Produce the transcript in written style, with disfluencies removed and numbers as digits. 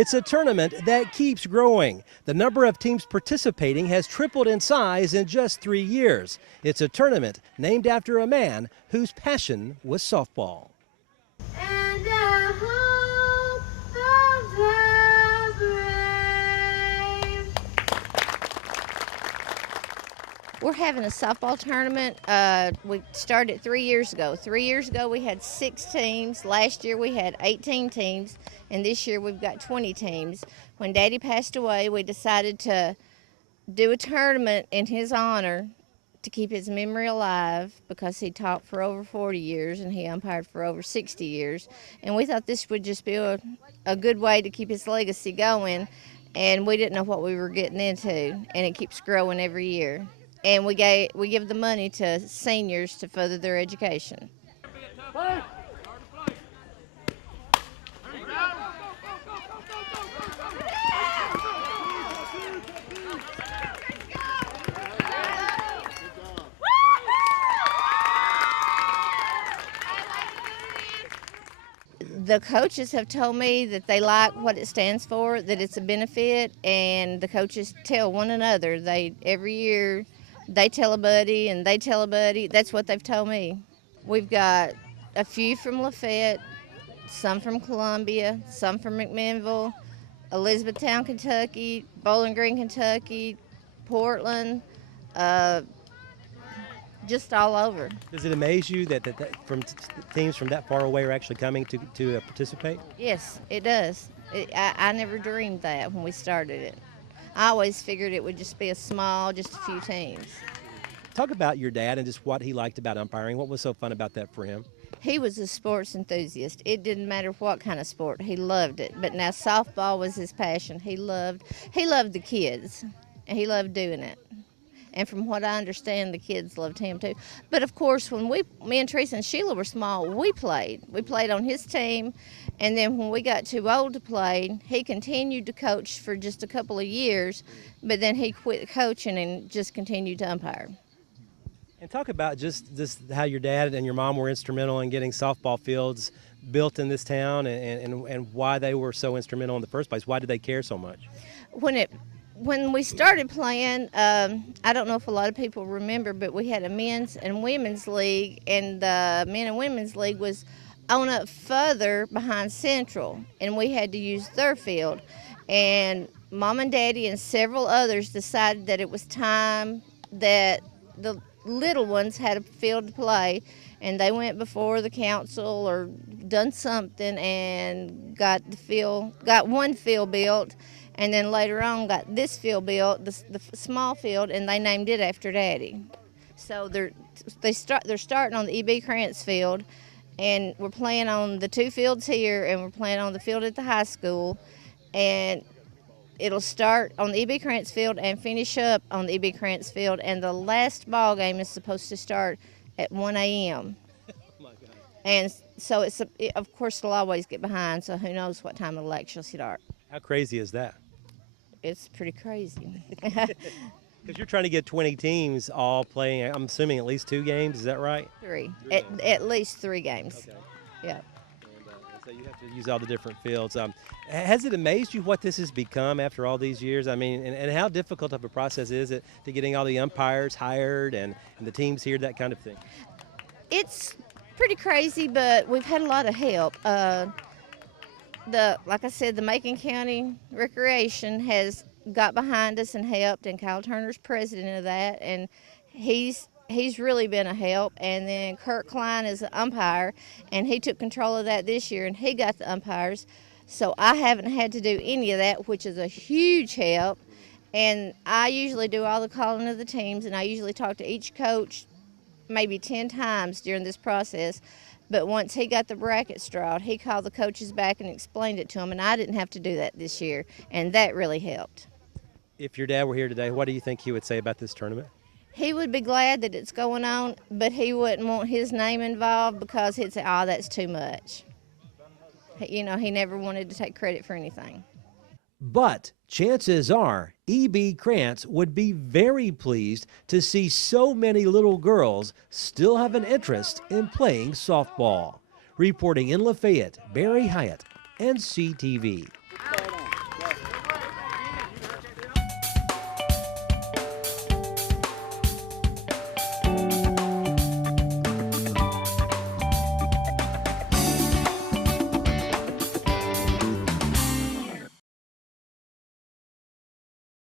It's a tournament that keeps growing. The number of teams participating has tripled in size in just 3 years. It's a tournament named after a man whose passion was softball. And a hope of the brave. We're having a softball tournament. We started 3 years ago. 3 years ago we had 6 teams. Last year we had 18 teams, and this year we've got 20 teams. When Daddy passed away, we decided to do a tournament in his honor to keep his memory alive, because he taught for over 40 years and he umpired for over 60 years. And we thought this would just be a good way to keep his legacy going, and we didn't know what we were getting into, and it keeps growing every year. And we give the money to seniors to further their education. The coaches have told me that they like what it stands for, that it's a benefit, and the coaches tell one another. Every year they tell a buddy and they tell a buddy. That's what they've told me. We've got a few from Lafayette, some from Columbia, some from McMinnville, Elizabethtown, Kentucky, Bowling Green, Kentucky, Portland, just all over. Does it amaze you that from teams from that far away are actually coming to participate? Yes, it does. I never dreamed that when we started it. I always figured it would just be just a few teams. Talk about your dad and just what he liked about umpiring. What was so fun about that for him? He was a sports enthusiast. It didn't matter what kind of sport. He loved it. But now softball was his passion. He loved the kids, and he loved doing it. And from what I understand, the kids loved him too. But of course, when me and Teresa and Sheila were small, we played. We played on his team, and then when we got too old to play, he continued to coach for just a couple of years, but then he quit coaching and just continued to umpire. And talk about just how your dad and your mom were instrumental in getting softball fields built in this town, and why they were so instrumental in the first place. Why did they care so much? When we started playing, I don't know if a lot of people remember, but we had a men's and women's league, and the men and women's league was on up further behind Central, and we had to use their field. And Mom and Daddy and several others decided that it was time that the little ones had a field to play, and they went before the council or done something and got one field built. And then later on got this field built, the small field, and they named it after Daddy. So they're starting on the E.B. Krantz field, and we're playing on the 2 fields here, and we're playing on the field at the high school. And it'll start on the E.B. Krantz field and finish up on the E.B. Krantz field. And the last ball game is supposed to start at 1 a.m. And so of course it'll always get behind, so who knows what time it'll actually start. How crazy is that? It's pretty crazy. Because you're trying to get 20 teams all playing, I'm assuming at least 2 games, is that right? 3. At least 3 games. Okay. Yeah. And so you have to use all the different fields. Has it amazed you what this has become after all these years? I mean, and how difficult of a process is it to getting all the umpires hired and the teams here, that kind of thing? It's pretty crazy, but we've had a lot of help. Like I said, the Macon County Recreation has got behind us and helped, and Kyle Turner's president of that, and he's really been a help. And then Kurt Klein is an umpire, and he took control of that this year, and he got the umpires. So I haven't had to do any of that, which is a huge help. And I usually do all the calling of the teams, and I usually talk to each coach maybe 10 times during this process. But once he got the brackets drawn, he called the coaches back and explained it to them, and I didn't have to do that this year, and that really helped. If your dad were here today, what do you think he would say about this tournament? He would be glad that it's going on, but he wouldn't want his name involved, because he'd say, oh, that's too much. You know, he never wanted to take credit for anything. But chances are E.B. Krantz would be very pleased to see so many little girls still have an interest in playing softball. Reporting in Lafayette, Barry Hyatt, NCTV.